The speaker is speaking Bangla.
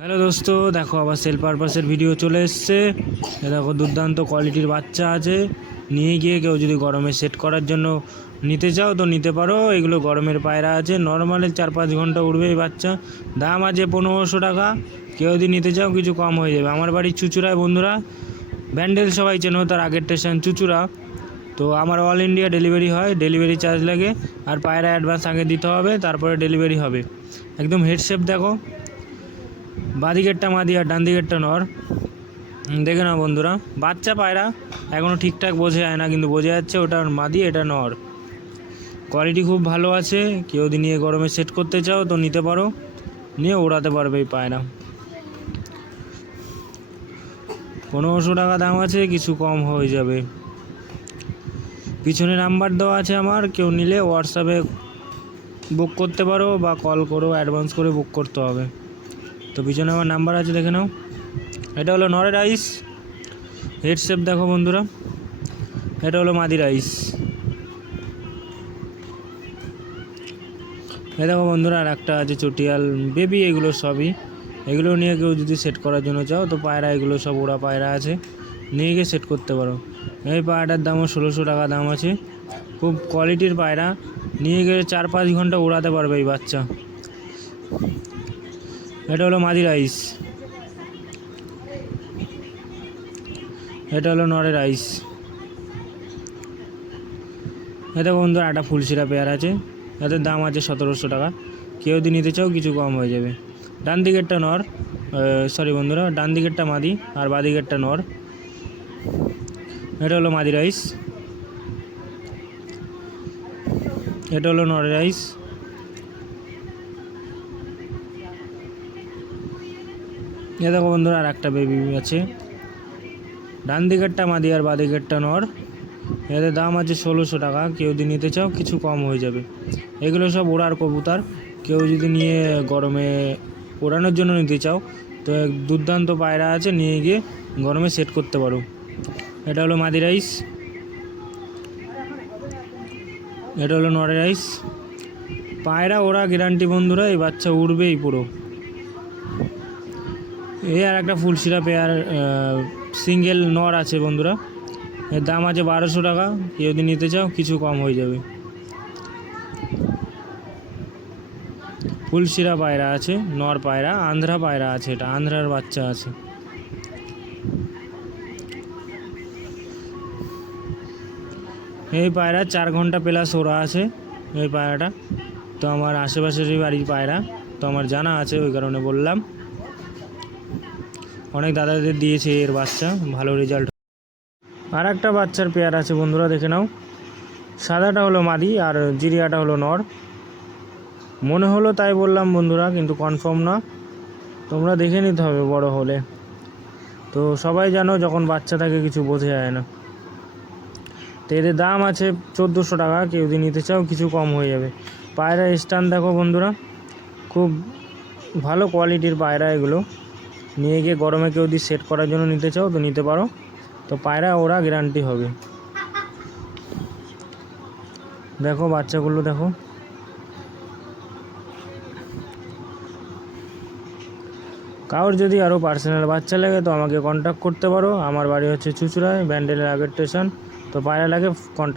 হ্যালো দোস্ত, দেখো আবার সেল পারপাসের ভিডিও চলে এসছে। দেখো দুর্দান্ত কোয়ালিটির বাচ্চা আছে, নিয়ে গিয়ে কেউ যদি গরমে সেট করার জন্য নিতে চাও তো নিতে পারো। এগুলো গরমের পায়রা আছে, নর্মালে 4-5 ঘন্টা উড়বে এই বাচ্চা। দাম আছে 1500 টাকা। কেউ যদি নিতে চাও কিছু কম হয়ে যাবে। আমার বাড়ি চুচুড়ায় বন্ধুরা, ব্যান্ডেল সবাই চেনো, তার আগের স্টেশন চুচুড়া। তো আমার অল ইন্ডিয়া ডেলিভারি হয়, ডেলিভারি চার্জ লাগে, আর পায়রা অ্যাডভান্স আগে দিতে হবে, তারপরে ডেলিভারি হবে। একদম হেডশেপ দেখো, বাঁদিকেরটা মাদি আর ডান দিকেরটা নর। দেখে নাও বন্ধুরা, বাচ্চা পায়রা এখনও ঠিকঠাক বোঝা যায় না, কিন্তু বোঝা যাচ্ছে ওটা মাদি এটা নর। কোয়ালিটি খুব ভালো আছে। কেউ যদি নিয়ে গরমে সেট করতে চাও তো নিতে পারো, নিয়ে ওড়াতে পারবে এই পায়রা। 1500 টাকা দাম আছে, কিছু কম হয়ে যাবে। পিছনে নাম্বার দেওয়া আছে আমার, কেউ নিলে হোয়াটসঅ্যাপে বুক করতে পারো বা কল করো, অ্যাডভান্স করে বুক করতে হবে। তো পিছনে আমার নাম্বার আছে, দেখে নাও। এটা হলো নরের আইস, হেডশেপ দেখো বন্ধুরা। এটা হলো মাদির আইস। এ দেখো বন্ধুরা, আর একটা আছে চটিয়াল বেবি। এগুলো সবই, এগুলো নিয়ে কেউ যদি সেট করার জন্য চাও তো পায়রা, এগুলো সব ওরা পায়রা আছে, নিয়ে গিয়ে সেট করতে পারো। এই পায়রাটার দামও 1600 টাকা দাম আছে। খুব কোয়ালিটির পায়রা, নিয়ে গিয়ে 4-5 ঘন্টা উড়াতে পারবে এই বাচ্চা। এটা হলো মাদির আইস, এটা হলো নরের আইস। এটা বন্ধুরা একটা ফুলশিরা পেয়ার আছে, এদের দাম আছে 1700 টাকা। কেউ যদি নিতে চাও কিছু কম হয়ে যাবে। ডান দিকেরটা নর, সরি বন্ধুরা, ডান দিকেরটা মাদি আর বাঁ দিকেরটা নর। এটা হলো মাদির আইস, এটা হলো নরের আইস। এ দেখো বন্ধুরা, আর একটা বেবি আছে। ডান দিকেরটা মাদি আর বাঁ দিকেরটা নর। এদের দাম আছে 1600 টাকা। কেউ যদি নিতে চাও কিছু কম হয়ে যাবে। এগুলো সব ওড়ার কবুতর, কেউ যদি নিয়ে গরমে ওড়ানোর জন্য নিতে চাও তো এক দুর্দান্ত পায়রা আছে, নিয়ে গিয়ে গরমে সেট করতে পারো। এটা হলো মাদির আইস, এটা হলো নরের আইস। পায়রা ওরা গ্যারান্টি বন্ধুরা, এই বাচ্চা উড়বেই পুরো। এই আর একটা ফুলশিরা পেয়ার সিঙ্গেল নর আছে বন্ধুরা, এর দাম আছে 1200 টাকা। কেউ যদি নিতে চাও কিছু কম হয়ে যাবে। ফুলশিরা পায়রা আছে, নর পায়রা, আন্ধ্রা পায়রা আছে, এটা আন্ধ্রার বাচ্চা আছে। এই পায়রা 4 ঘন্টা প্লাস ওরা আছে এই পায়রাটা। তো আমার আশেপাশেরই বাড়ির পায়রা, তো আমার জানা আছে, ওই কারণে বললাম। অনেক দাদাদের দিয়েছে এর বাচ্চা, ভালো রেজাল্ট। আর একটা বাচ্চার পেয়ার আছে বন্ধুরা, দেখে নাও। সাদাটা হলো মাদি আর জিরিয়াটা হলো নর। মনে হলো তাই বললাম বন্ধুরা, কিন্তু কনফার্ম না, তোমরা দেখে নিতে হবে বড় হলে। তো সবাই জানো যখন বাচ্চা থাকে কিছু বোঝা যায় না। তো এদের দাম আছে 1400 টাকা। কেউ যদি নিতে চাও কিছু কম হয়ে যাবে। পায়রা স্ট্যান্ড দেখো বন্ধুরা, খুব ভালো কোয়ালিটির পায়রা এগুলো। নিয়ে গিয়ে গরমে কেউ যদি সেট করার জন্য নিতে চাও তো নিতে পারো। তো পায়রা ওরা গ্যারান্টি হবে। দেখো বাচ্চাগুলো দেখো। কারোর যদি আরও পার্সোনাল বাচ্চা লাগে তো আমাকে কন্ট্যাক্ট করতে পারো। আমার বাড়ি হচ্ছে চুচুড়ায়, ব্যান্ডেলের আগের স্টেশন। তো পায়রা লাগে কন্ট্যাক্ট